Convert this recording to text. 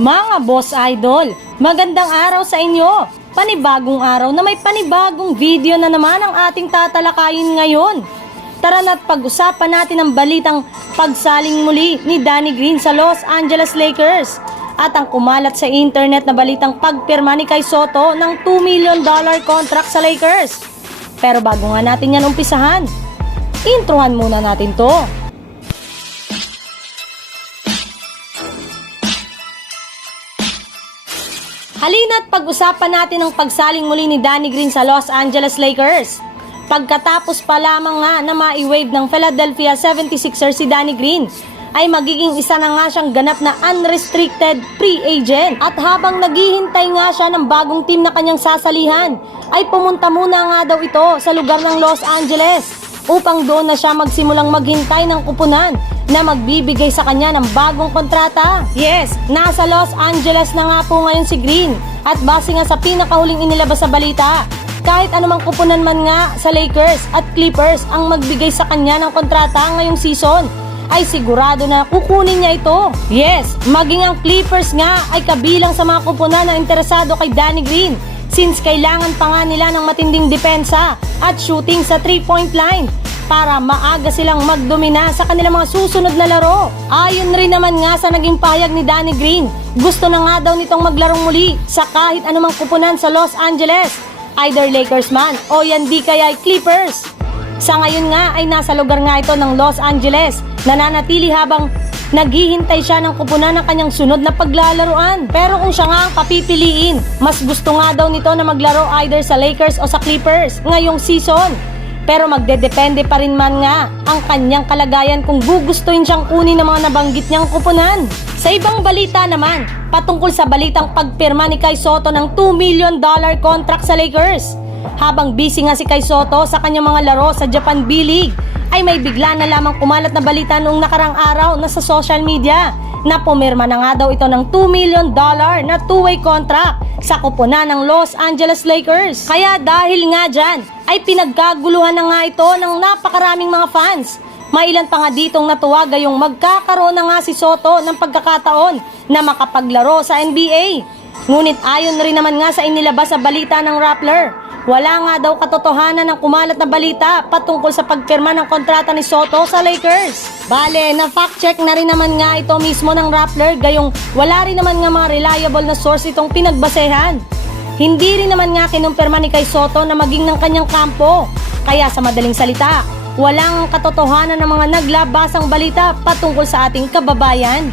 Mga boss idol, magandang araw sa inyo. Panibagong araw na may panibagong video na naman ang ating tatalakayin ngayon. Tara na't pag-usapan natin ang balitang pagsaling muli ni Danny Green sa Los Angeles Lakers at ang kumalat sa internet na balitang pagpirma ni Kai Soto ng 2 million dollar contract sa Lakers. Pero bago nga natin yan umpisahan, introhan muna natin to. Halina't pag-usapan natin ang pagsaling muli ni Danny Green sa Los Angeles Lakers. Pagkatapos pa lamang nga na ma-wave ng Philadelphia 76ers si Danny Green, ay magiging isa na nga siyang ganap na unrestricted free agent. At habang naghihintay nga siya ng bagong team na kanyang sasalihan, ay pumunta muna nga daw ito sa lugar ng Los Angeles upang doon na siya magsimulang maghintay ng kupunan na magbibigay sa kanya ng bagong kontrata. Yes, nasa Los Angeles na nga po ngayon si Green at base nga sa pinakahuling inilabas sa balita, kahit anumang kupunan man nga sa Lakers at Clippers ang magbigay sa kanya ng kontrata ngayong season, ay sigurado na kukunin niya ito. Yes, maging ang Clippers nga ay kabilang sa mga kupunan na interesado kay Danny Green since kailangan pa nga nila ng matinding depensa at shooting sa 3-point line para maaga silang magdomina sa kanilang mga susunod na laro. Ayon rin naman nga sa naging pahayag ni Danny Green, gusto na nga daw nitong maglarong muli sa kahit anumang kupunan sa Los Angeles, either Lakers man o yan di kaya ay Clippers. Sa ngayon nga ay nasa lugar nga ito ng Los Angeles, nananatili habang naghihintay siya ng kupunan ng kanyang sunod na paglalaruan. Pero kung siya nga ang papipiliin, mas gusto nga daw nito na maglaro either sa Lakers o sa Clippers ngayong season. Pero magdedepende pa rin man nga ang kanyang kalagayan kung gugustuhin siyang kunin ng mga nabanggit niyang kupunan. Sa ibang balita naman, patungkol sa balitang pagpirma ni Kai Soto ng 2 million dollar contract sa Lakers. Habang busy nga si Kai Soto sa kanyang mga laro sa Japan B-League, ay may bigla na lamang kumalat na balita noong nakarang araw na sa social media na pumirma na nga daw ito ng 2 million dollar na two-way contract sa kupunan ng Los Angeles Lakers. Kaya dahil nga dyan, ay pinagkaguluhan na nga ito ng napakaraming mga fans. Mailan pa nga ditong natuwa gayong magkakaroon na nga si Soto ng pagkakataon na makapaglaro sa NBA. Ngunit ayon rin naman nga sa inilabas sa balita ng Rappler, wala nga daw katotohanan ng kumalat na balita patungkol sa pagpirma ng kontrata ni Soto sa Lakers. Bale, na fact check na rin naman nga ito mismo ng Rappler gayong wala rin naman nga mga reliable na source itong pinagbasehan. Hindi rin naman nga kinumpirma ni Kay Soto na maging ng kanyang kampo. Kaya sa madaling salita, walang katotohanan ng mga naglabasang balita patungkol sa ating kababayan.